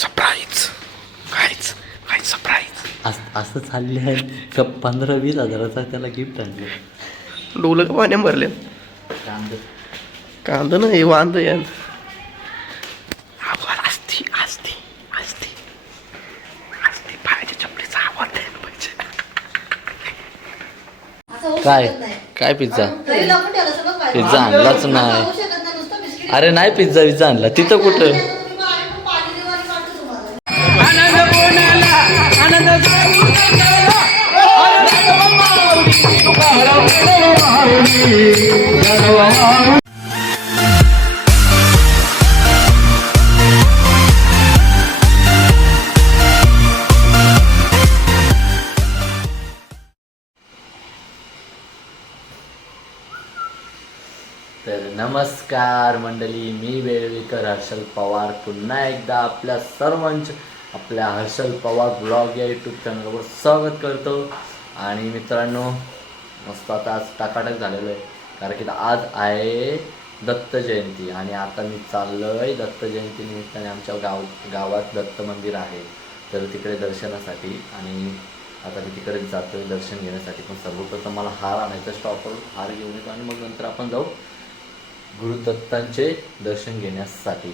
Surprise काहीच काहीच surprise असं असं चालले आहे का पंधरा वीस हजाराचा त्याला गिफ्ट आणलं डोलं का पाण्या भरले. कांदा. कांदा ना हे वांद या आवाज असती असती असती असती पायाच्या चपलीचा आवाज द्यायला पाहिजे काय. काय पिझ्झा? काय? पिझ्झा आणलाच नाही. अरे नाही पिझ्झा पिझ्झा आणला. तिथं कुठं? नमस्कार मंडळी मी वेळवीकर हर्षल पवार. पुन्हा एकदा आपल्या सर्वांच्या आपल्या हर्षल पवार ब्लॉग या यूट्यूब चॅनलवर स्वागत करतो. आणि मित्रांनो मस्त आता आज टाकाटक झालेलो आहे. कारण की आज आहे दत्त जयंती आणि आता मी चाललो आहे दत्त जयंती निमित्ताने आमच्या गाव गावात दत्त मंदिर आहे. तर तिकडे दर्शनासाठी आणि आता मी तिकडे जातो आहे दर्शन घेण्यासाठी. पण सर्वप्रथम मला हार आणायचा स्टॉपवर हार घेऊन येतो आणि मग नंतर आपण जाऊ. गुरुदत्तांचे दर्शन घेण्यासाठी.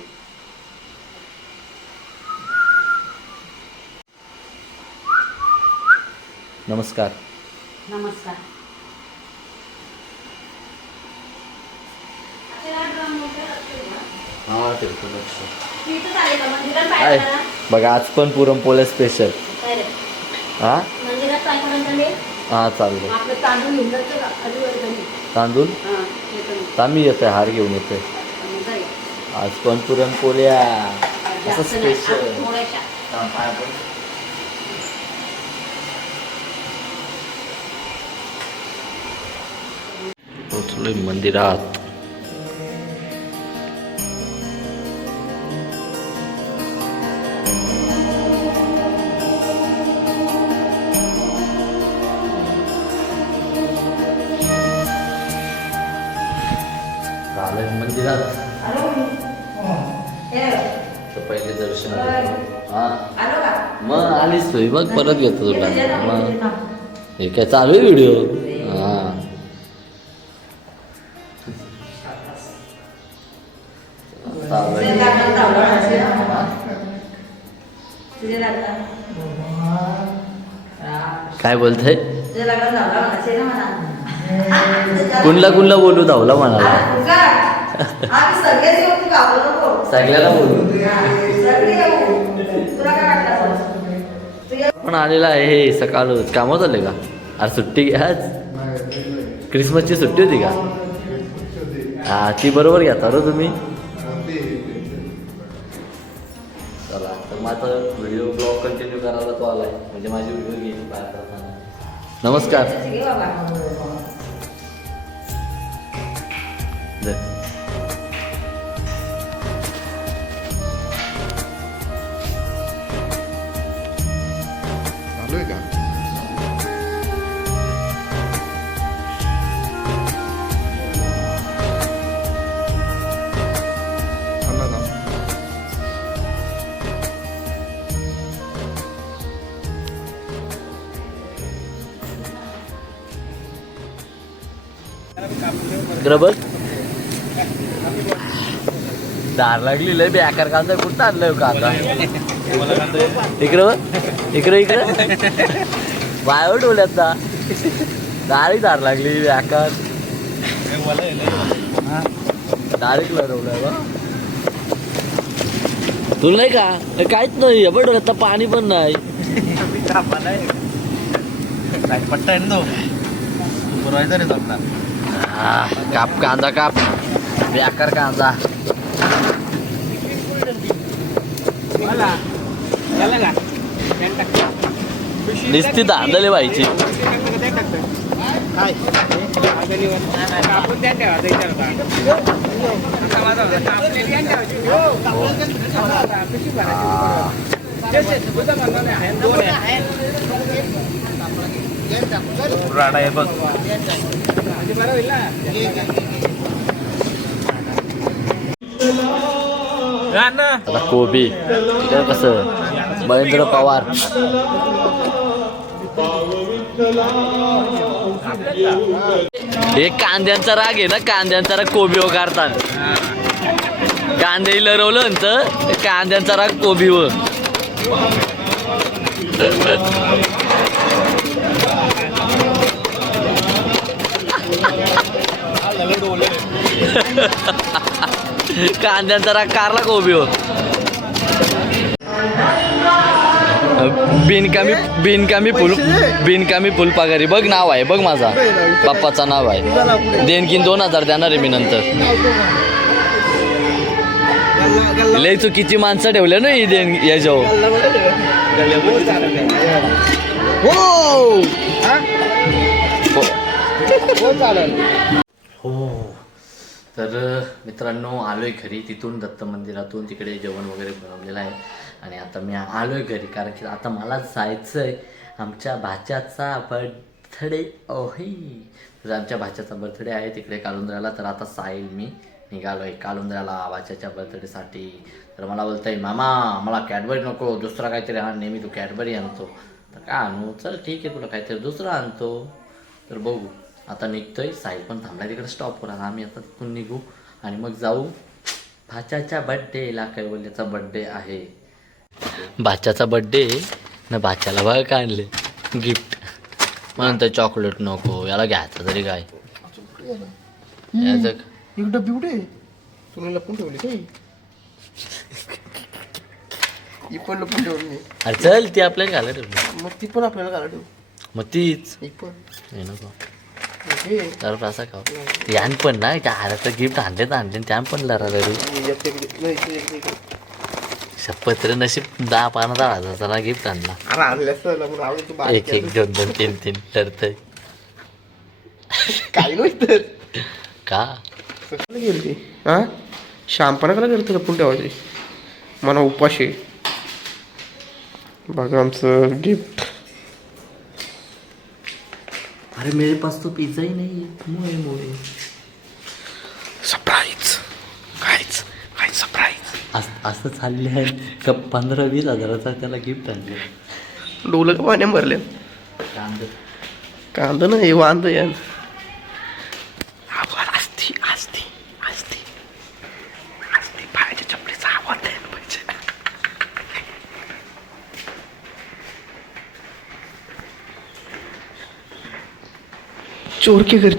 नमस्कार. नमस्कार. हा काय. बघा आज पण पुरणपोळ्या स्पेशल? हा. हा आपलं तांदूळ घेऊन जायचं का? अलीवर घरी. तांदूळ हां, येतो येतोय हार घेऊन जाईल. आज पण पुरणपोळ्या असं स्पेशल. पोचलोय मंदिरात मग परत घेतो तुला. मग हे काय चालू आहे व्हिडिओ? हा. काय बोलताय. कुणला कुणला बोलू? धावला म्हणाला. सगळ्याला बोलू. पण आलेला आहे हे सकाळ कामं झाले का? अरे सुट्टी घ्या आज? क्रिसमसची सुट्टी होती का? हा ती बरोबर घेता रो तुम्ही? चला तर आता व्हिडिओ ब्लॉग कंटिन्यू करायला तो आलाय म्हणजे माझी व्हिडिओ घेईन बाहेर करताना. नमस्कार. ग्रबल दार लागली लय बेकार कांदा कुठं आणलं हो कांदा? इकडं बघ. इकडं इकडं. बायवर ठेवल्यात ना दारी दार लागली बेकार. डायरेक्ट लढवलंय बा तुला नाही का? काहीच नाही हे बघ आता पाणी पण नाही. पट्टा आहे ना तो? बरोबर आहे आपला. आह, काप कांदा काप बेकार कांदा निस्ती दांदले व्हायची राडा आहे बघ आता कोबी कसं? महेंद्र पवार. हे कांद्यांचा राग आहे ना कांद्यांचा राग कोबी काढतात कांदे लरवलं तर कांद्यांचा राग कोबीवर कांद्यांचा राग कारला कोबीवर बिनकामी बिनकामी फुल बिनकामी फुलपागारी बघ नाव आहे बघ माझा. पप्पाचा नाव आहे. देणकीन दोन हजार देणार आहे मी नंतर. लय चुकीची माणसं ठेवल्या ना ही देण याच्यावर. हो! तर मित्रांनो आलोय घरी. तिथून दत्त मंदिरातून तिकडे जेवण वगैरे बनवलेलं आहे. आणि आता मी आलोय घरी कारण की आता मला जायचं आहे आमच्या भाच्याचा बर्थडे ओही! तर आमच्या भाच्याचा बर्थडे आहे तिकडे कालुंद्र्याला तर आता साईल मी निघालो आहे कालुंद्र्याला भाच्याच्या बर्थडेसाठी तर मला बोलतंय मामा मला कॅडबरी नको दुसरा काहीतरी हा नेहमी तू कॅडबरी आणतो. तर काय आणू? चल ठीक आहे तुला काहीतरी दुसरं आणतो. तर बघू. आता निघतोय. साई पण थांबलाय तिकडे स्टॉपवर आणि आम्ही आता तिथून निघू आणि मग जाऊ. भाच्याच्या बड्डेला कैवल्याचा बड्डे आहे. भाच्याचा बड्डे ना भाच्याला बघ काय आणले गिफ्ट म्हणतो चॉकलेट नको. याला घ्यायचं तरी काय? याचं लपून ठेवली काय? ही पण लपून ठेवली. अरे चल ती आपल्याला घाला ठेवली मग ती पण आपल्याला घाला ठेवू. मग तीच. ही पण. नको. खाऊ. यान पण ना त्या हाराचं गिफ्ट आणले तर आणले त्यान पण लरा लरू एक एक नाही इथे एक एक पत्र नशीब दहा पाना दहा हजाराचा गिफ्ट आणला. एक एक दोन दोन तीन तीन लढतंय. काही नाही तर का गेली हा? शहाणपणा कला करते लपून ठेवायची. मला उपाशी. बघा आमचं गिफ्ट अरे मेरे पास तो पिझ्झा ही नहीं है। मोए मोए। सरप्राईज काहीच काहीच सरप्राईज असं चालले आहे का पंधरा वीस हजाराचा त्याला गिफ्ट आणले डोलं का पाण्या भरले कांदा. कांदा ना हे वांद यान आवाज असती असती असती असती पायाच्या चपलीचा आवाज द्यायला पाहिजे चोर के घर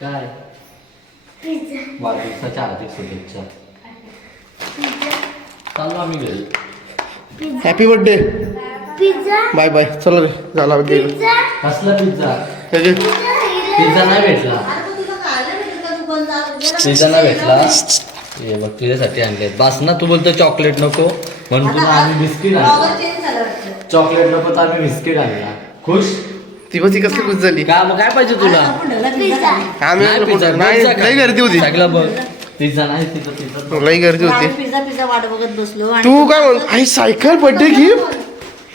काय? वाढदिवसाच्या हार्दिक शुभेच्छा. चाललो आम्ही घरी. Happy birthday pizza. Bye bye चला रे. झाला पिझ्झा. कसला पिझ्झा? त्याचे पिझ्झा नाही भेटला. पिझ्झा नाही भेटला. हे बघ तुझ्यासाठी आणले बस ना तू बोलतो चॉकलेट नको. म्हणून तुला आम्ही बिस्किट आणलं. चॉकलेट नको तर आम्ही बिस्किट आणला खुश? ती बस ती कसली खुश झाली? का मग काय पाहिजे तुला? आम्ही नाही लई गर्दी होती. सगळा बघ. पिझ्झा नाही तिथं पिझ्झा. लई गर्दी होती. पिझ्झा पिझ्झा वाट बघत बसलो आणि तू काय म्हण आई सायकल बर्थडे गिफ्ट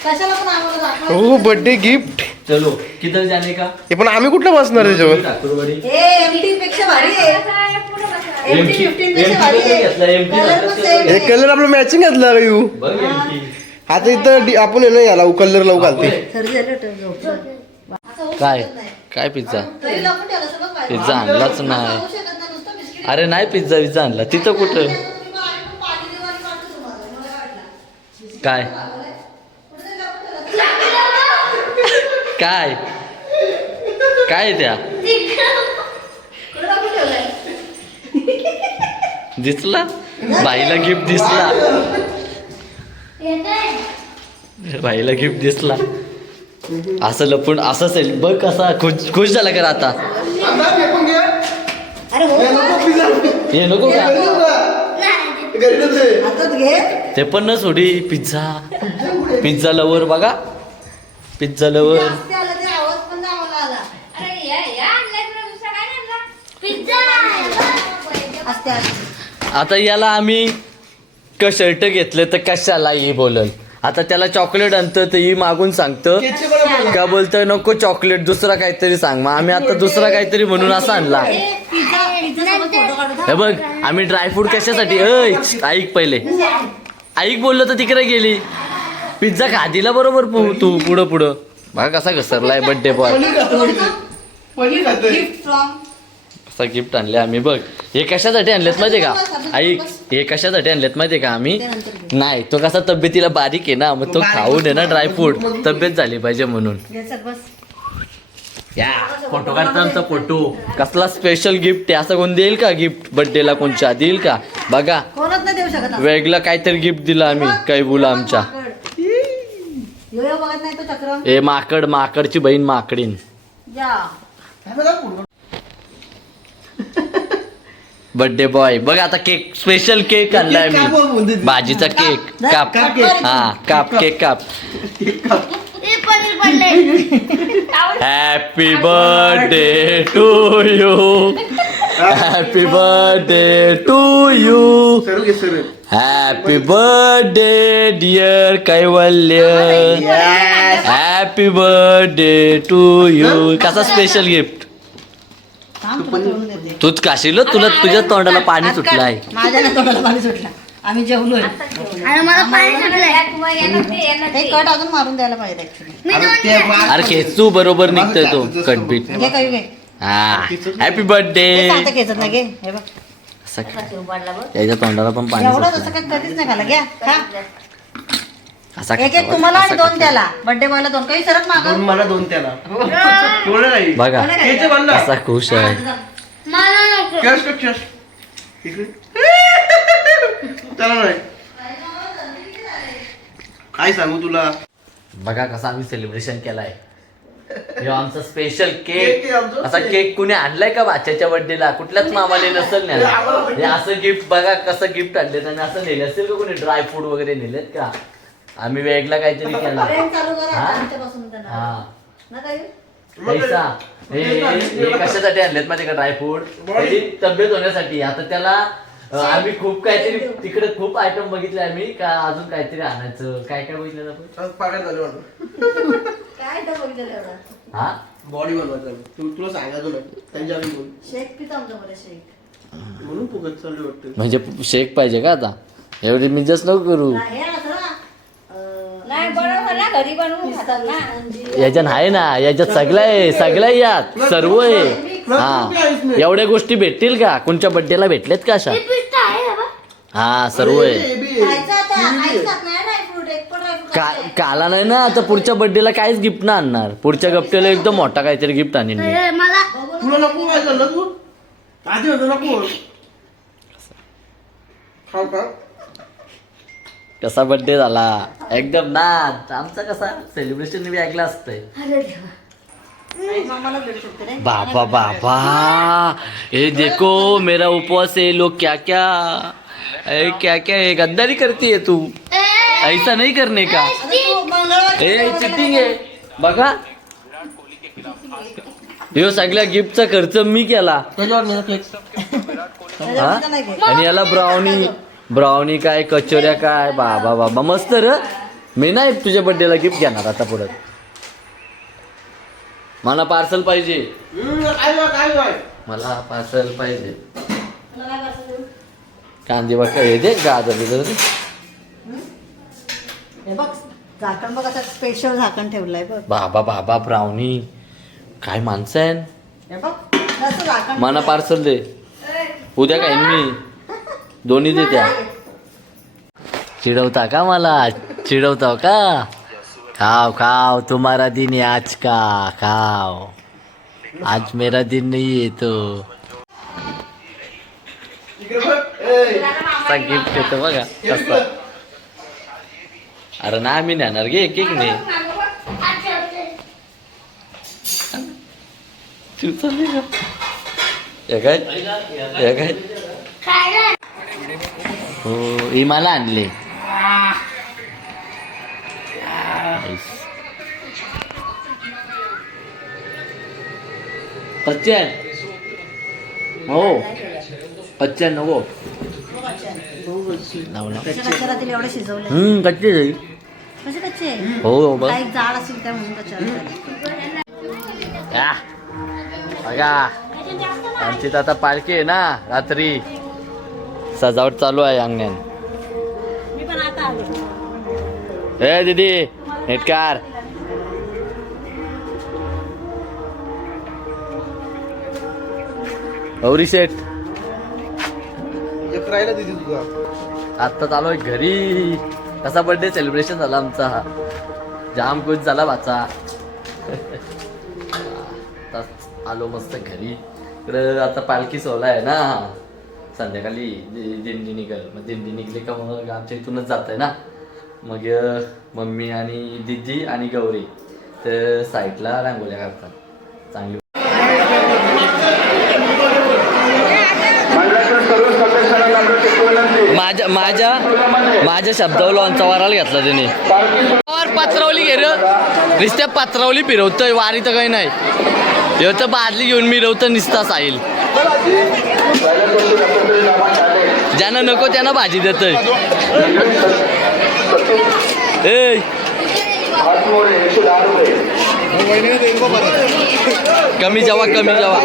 कशाला पण आम्हाला दाखवा. हो बर्थडे गिफ्ट चलो किधर जाने का? हे पण आम्ही कुठलं बसणार त्याच्यावर? ठाकूरवाडी. ए एमटी पेक्षा भारी आहे. एमटी फिफ्टीन पेक्षा भारी MT घेतला, आहे. MT कलर पण same हे आहे. कलर आपलं मॅचिंग घातला का यू बघ MT. आता इथं डि- आपण आहे ना याला कलर लावू घालते सर्दी झाली वाटतं झोपलं. काय काय पिझ्झा. पिझ्झा आणलाच नाही. अरे नाही पिझ्झा पिझ्झा आणला तिथं कुठं काय? काय. काय काय त्या? दिसला बाईला गिफ्ट दिसला बाईला गिफ्ट दिसला असं लपून असं असेल. बघ कसा खुश खुश झाला का आता. अरे हो. हे नको का? ते पण न सोडी पिझ्झा. पिझ्झा लवर बघा. पिझ्झा लवर या या. आता याला आम्ही क शर्ट घेतलं तर कशाला ही बोलल. आता त्याला चॉकलेट आणतं तर ही मागून सांगतं. का बोलतं नको चॉकलेट दुसरा काहीतरी सांग. मग आम्ही आता दुसरा काहीतरी म्हणून असा आणला. हे बघ आम्ही ड्रायफ्रूट कशासाठी? ऐक ऐक पहिले. ऐक बोललो तर तिकडे गेली. पिझ्झा खा दिला बरोबर पु- तू पुढं पुढं. बघा कसा घसरलाय बर्थडे बॉय गिफ्ट फ्रॉम असा गिफ्ट आणले आम्ही बघ. हे कशासाठी आणलेत माहितीये का? ऐक हे कशासाठी आणलेत माहितीये का आम्ही? नाही तो कसा तब्येतीला बारीक आहे ना मग तो खाऊन आहे ना ड्रायफ्रूट तब्येत झाली पाहिजे म्हणून. या फोटो काढता आमचा फोटो. कसला स्पेशल गिफ्ट आहे? असं कोण देईल का गिफ्ट बर्थडेला कोणच्या? देईल का? बघा. कोणच नाही देऊ शकत असं. वेगळं काहीतरी गिफ्ट दिलं आम्ही कैबूला आमच्या. माकड. यो यो बघत नाही तो चक्र ए माकड माकडची बहीण माकडीन. या. बर्थडे बॉय बघ आता केक स्पेशल केक आणलाय मी. भाजीचा केक काप हा काप केक काप. ए, पनीर पडले happy birthday to you happy birthday to you happy birthday dear Kaivalya happy birthday to you कसा स्पेशल गिफ्ट तूच काशील हो, तुला तुझ्या तोंडाला पाणी सुटलं. आहे. माझ्या ना तोंडाला पाणी सुटलं. आम्ही जेवलोय. आणि मला पाणी सुटलंय. हे कट अजून मारून द्यायला पाहिजे ऍक्च्युली अरे खेचू बरोबर निघतोय तो कटबीट घे काही घे. हा. हॅपी बर्थडे सांगता खेचत नाही घे. हे बघ. याच्या तोंडाला पण पाणी एवढं सुटलं. जसं काय कधीच नाही खाला घ्या खा. असा एक एक तुम्हाला आणि दोन त्याला. बर्थडे बॉयला दोन. काही सरक माग. दोन मला दोन त्याला. कोण नाही. बघा. कसा खुश आहे. मला नको. कॅश कॅश इकडे. त्याला नाही काय सांगू तुला? बघा कसा आम्ही सेलिब्रेशन केलाय. हे आमचा स्पेशल केक केक आहे आमचा. असा केक कुणी आणलाय का बाच्याच्या बर्थडेला कुठल्याच मामाने नसेल ना हे असं गिफ्ट बघा कसं गिफ्ट आणलेत आणि असं नेले असेल का कोणी? ड्राय फ्रूट वगैरे नेलेत का? आम्ही वेगळा काहीतरी केला. फ्रेम चालू करा हा? आमच्यापासून त्यांना. हा. ना पैसा. हे हे कशासाठी आणलेत माहिती का ड्रायफ्रूट त्याची तब्येत होण्यासाठी. आता त्याला अं, आम्ही खूप काहीतरी तिकडे खूप आयटम बघितले आम्ही का अजून काहीतरी आणायचं? काय काय बघितलं आपण? झाले वाटतं. काय तर बघितलं एवढं हा? बॉडी बनवायचं आहे. तू तुला सांगायचं नाही त्यांच्या आधी बोल. शेक पितो शेक म्हणून फुकट चालू वाटतं. म्हणजे शेक पाहिजे का आता? एवढी मी जस्ट नको करू. हे असं ना अं, नाही बनवलं ना घरी बनवून खातात ना. अंजी- याच्यात आहे ना याच्यात सगळं आहे सगळं आहे यात सर्व आहे. हा. एवढ्या गोष्टी भेटतील का? कोणच्या बर्थडेला भेटलेत का अशा? हा सर्व आहे. हे बी आहे. खायचं आता काहीच खात नाही ड्राय फ्रूट एक पण ड्राय का काला नाही ना आता पुढच्या बर्थडेला काहीच गिफ्ट ना आणणार. पुढच्या गप्प्याला एकदम मोठा काहीतरी गिफ्ट आणीन मी. तुला नको काय झालं तू आधी होतं नको. खाऊ का? कसा बर्थडे झाला? एकदम ना आमचा कसा सेलिब्रेशन मी ऐकलं असतंय. बाबा बाबा. ये देखो मेरा उपवास है लोग क्या क्या अरे क्या क्या है गद्दारी करती है तू? ऐसा नहीं करने का? चिटिंग आहे. बघा. ह्यो सगळ्या गिफ्टचा खर्च मी केला. हा? आणि याला ब्राउनी ब्राउनी काय कचोऱ्या काय? बाबा बाबा. मस्त र. मी नाही तुझ्या बर्थडेला गिफ्ट घेणार आता पुढे. मला पार्सल पाहिजे. काय काय मला पार्सल पाहिजे. काय? कांदे हे दे गाजर बिजर हे बघ झाकण बघ असं स्पेशल झाकण ठेवलंय बघ. बाबा बाबा ब्राउनी काय माणसं आहे हे बघ कसं झाकण मला. पार्सल दे. उद्या काय मी? दोन्ही दे त्या. चिडवता का मला? चिडवता का? खाव खाव तुम्हारा दिन है आज का खाव. आज मेरा दिन नहीं है तो. गिफ्ट येतो बघा कसं. अरे ना मी नेणार गे एक एक नाही काय? काय? हो ही मला आणले. कच्चे हो कच्चे नको. हम्म कच्चे कच्चे हो जाड असेल त्या या बघा. आमची तर आता पालखी आहे ना रात्री. सजावट चालू आहे अंगण मी पण आता आले. ए दीदी नेटकार गौरी शेठ. एक राहिला दिदी तुझा. आत्ता चालू आहे घरी. कसा बर्थडे सेलिब्रेशन झाला आमचा? जाम खुश झाला बाचा आलो मस्त घरी. इकडं आता पालखी सोहळा आहे ना. संध्याकाळी दिंडी निघल. मग दिंडी निघली का मग आमच्या इथूनच जात आहे ना. मग मम्मी आणि दिदी आणि गौरी तर साईडला रांगोळ्या काढतात. चांगली माझ्या माझ्या माझ्या शब्दावर लॉनचा वाराला घेतला त्याने पत्रवली घे नुसत्या पत्रवली फिरवतोय वारी तर काही नाही. तर बादली घेऊन मिरवतं निसता साईल ज्यांना नको त्यांना भाजी देत कमी जेवा कमी जेवा.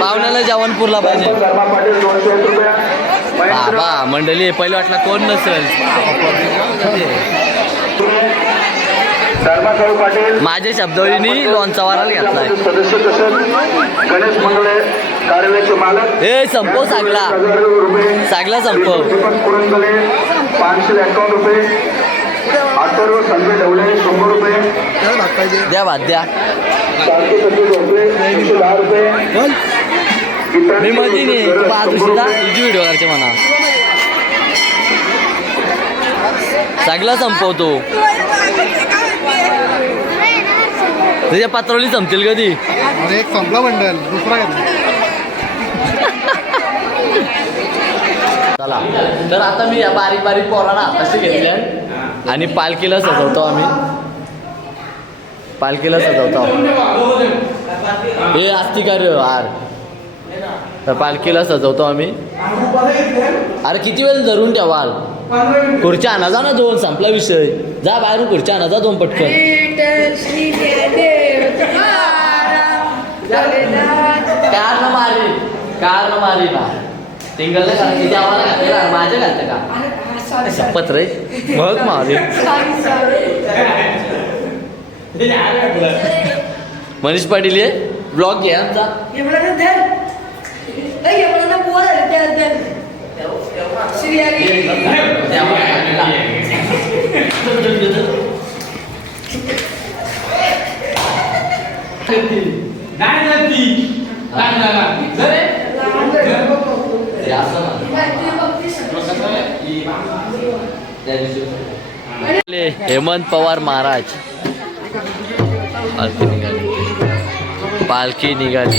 पाहुण्याला जेवण पुरला पाहिजे. बाबा मंडळी पहिले वाटला कोण नसेल. माझ्या शब्दवळीनी लोणचा वाराला घेतलाय. ए संपव सागला. सागला संपव. द्या भात द्या. मी मध्ये नाही. तू पाच दिवशीचा तुझी व्हिडिओ करायचे म्हणा. सागला संपवतो तुझ्या पात्रवली संपतील कधी? एक संपला बंडल दुसरा चला. तर आता मी या बारीक बारीक पोरांना कसे घेतल्या आणि पालखीला सजवतो आम्ही. पालखीला सजवतो. हे असती का रे हार तर पालखीला सजवतो आम्ही. अरे किती वेळ धरून ठेवाल? खुर्च्या आणा जा ना दोन संपला विषय. जा बाहेरून खुर्च्या आणा जा दोन पटकन. कार न मारी कार न मारी ना ना. माझ्या घालतं का? शपथ रे मग मारे मनीष पाटील ये. ब्लॉग घे आमचा. असं. हेमंत पवार महाराज पालखी निघाली पालखी निघाली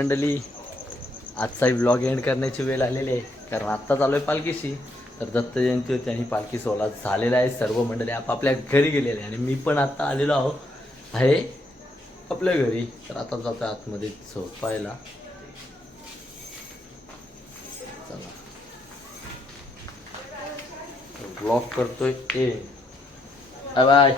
मंडळी आजचाही ब्लॉग एंड करण्याची वेळ आलेली आहे. कारण आत्ता चालू आहे पालखीशी. तर दत्त जयंती होती आणि पालखी सोहळा झालेला आहे. सर्व मंडळी आपापल्या घरी गेलेले आहे आणि मी पण आत्ता आलेलो आहो. आहे आपल्या घरी. तर आता जातो आतमध्ये झोपायला. चला. ब्लॉग करतोय ते. Bye bye